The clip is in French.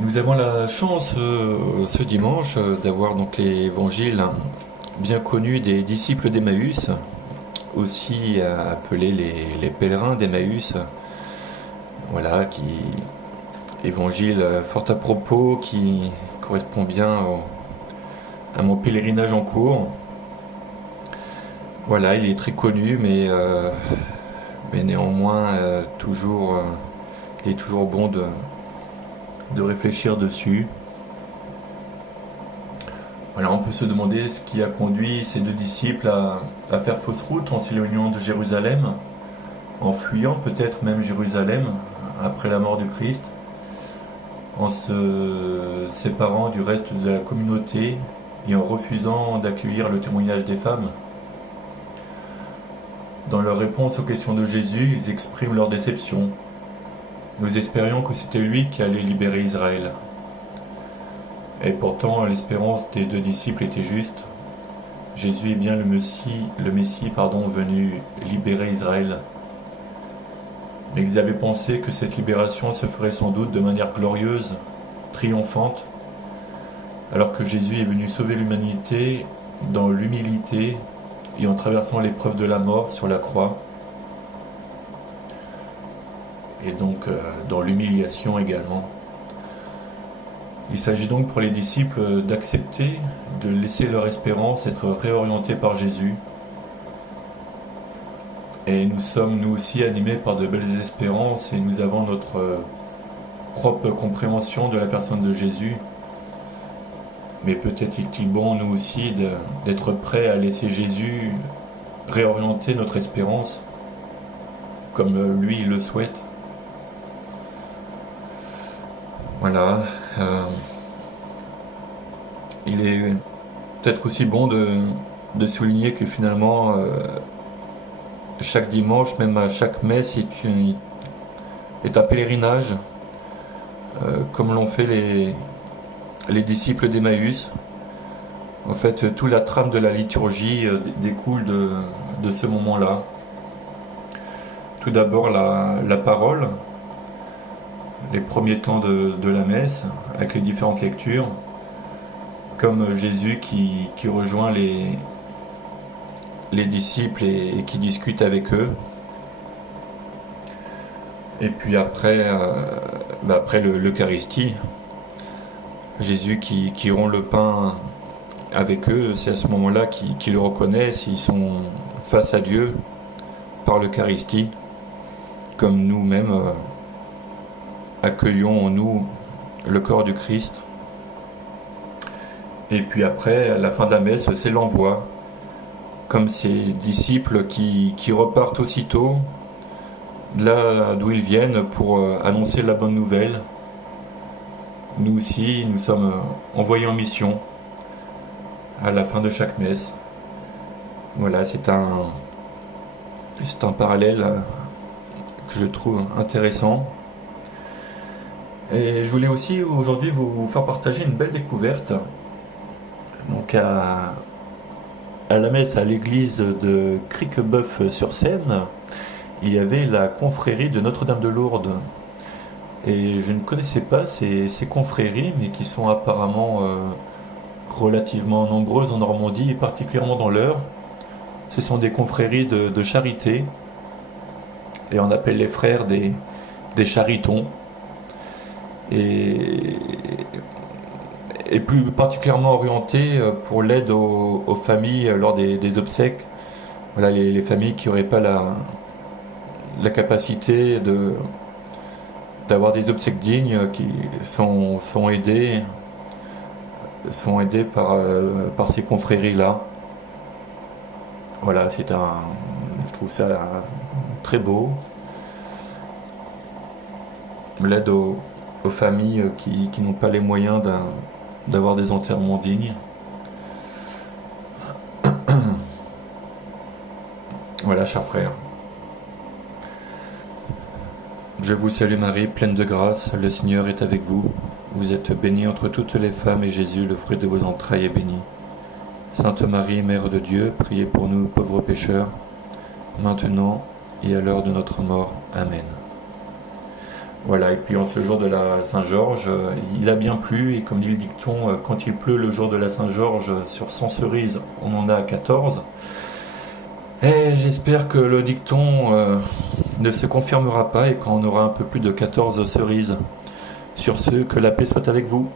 Nous avons la chance ce dimanche d'avoir donc l'évangile bien connu des disciples d'Emmaüs, aussi appelés les pèlerins d'Emmaüs. Voilà, évangile fort à propos qui correspond bien à mon pèlerinage en cours. Voilà, il est très connu, mais néanmoins il est toujours bon de réfléchir dessus. Voilà, on peut se demander ce qui a conduit ces deux disciples à faire fausse route en s'éloignant de Jérusalem, en fuyant peut-être même Jérusalem après la mort du Christ, en se séparant du reste de la communauté et en refusant d'accueillir le témoignage des femmes. Dans leur réponse aux questions de Jésus, ils expriment leur déception. Nous espérions que c'était lui qui allait libérer Israël. Et pourtant, l'espérance des deux disciples était juste. Jésus est bien le Messie venu libérer Israël. Mais ils avaient pensé que cette libération se ferait sans doute de manière glorieuse, triomphante, alors que Jésus est venu sauver l'humanité dans l'humilité et en traversant l'épreuve de la mort sur la croix, et donc dans l'humiliation également. Il s'agit donc pour les disciples d'accepter, de laisser leur espérance être réorientée par Jésus. Et nous sommes nous aussi animés par de belles espérances et nous avons notre propre compréhension de la personne de Jésus. Mais peut-être est-il bon nous aussi d'être prêts à laisser Jésus réorienter notre espérance comme lui le souhaite. Voilà. Il est peut-être aussi bon de souligner que finalement, chaque dimanche, même à chaque messe, est un pèlerinage, comme l'ont fait les disciples d'Emmaüs. En fait, toute la trame de la liturgie découle de ce moment-là. Tout d'abord, la parole, les premiers temps de la messe, avec les différentes lectures, comme Jésus qui rejoint les disciples et qui discute avec eux. Et puis après l'Eucharistie, Jésus qui rompt le pain avec eux, c'est à ce moment-là qu'ils le reconnaissent, ils sont face à Dieu par l'Eucharistie, comme nous-mêmes accueillons en nous le corps du Christ. Et puis après, à la fin de la messe, c'est l'envoi, comme ces disciples qui repartent aussitôt là d'où ils viennent pour annoncer la bonne nouvelle. Nous aussi, nous sommes envoyés en mission à la fin de chaque messe. Voilà, c'est un parallèle que je trouve intéressant. Et je voulais aussi aujourd'hui vous faire partager une belle découverte. Donc à la messe à l'église de Criquebeuf-sur-Seine, il y avait la confrérie de Notre-Dame de Lourdes. Et je ne connaissais pas ces confréries, mais qui sont apparemment relativement nombreuses en Normandie, et particulièrement dans l'Eure. Ce sont des confréries de charité, et on appelle les frères des charitons. Et plus particulièrement orientés pour l'aide aux familles lors des obsèques. Voilà, les familles qui n'auraient pas la capacité d'avoir des obsèques dignes, qui sont aidées par ces confréries-là. Voilà, je trouve ça très beau. L'aide aux familles qui n'ont pas les moyens d'avoir des enterrements dignes. Voilà, chers frères. Je vous salue Marie, pleine de grâce, le Seigneur est avec vous. Vous êtes bénie entre toutes les femmes et Jésus, le fruit de vos entrailles, est béni. Sainte Marie, Mère de Dieu, priez pour nous pauvres pécheurs, maintenant et à l'heure de notre mort. Amen. Voilà, et puis en ce jour de la Saint-Georges, il a bien plu, et comme dit le dicton, quand il pleut le jour de la Saint-Georges, sur 100 cerises, on en a 14. Et j'espère que le dicton ne se confirmera pas et qu'on aura un peu plus de 14 cerises. Sur ce, que la paix soit avec vous.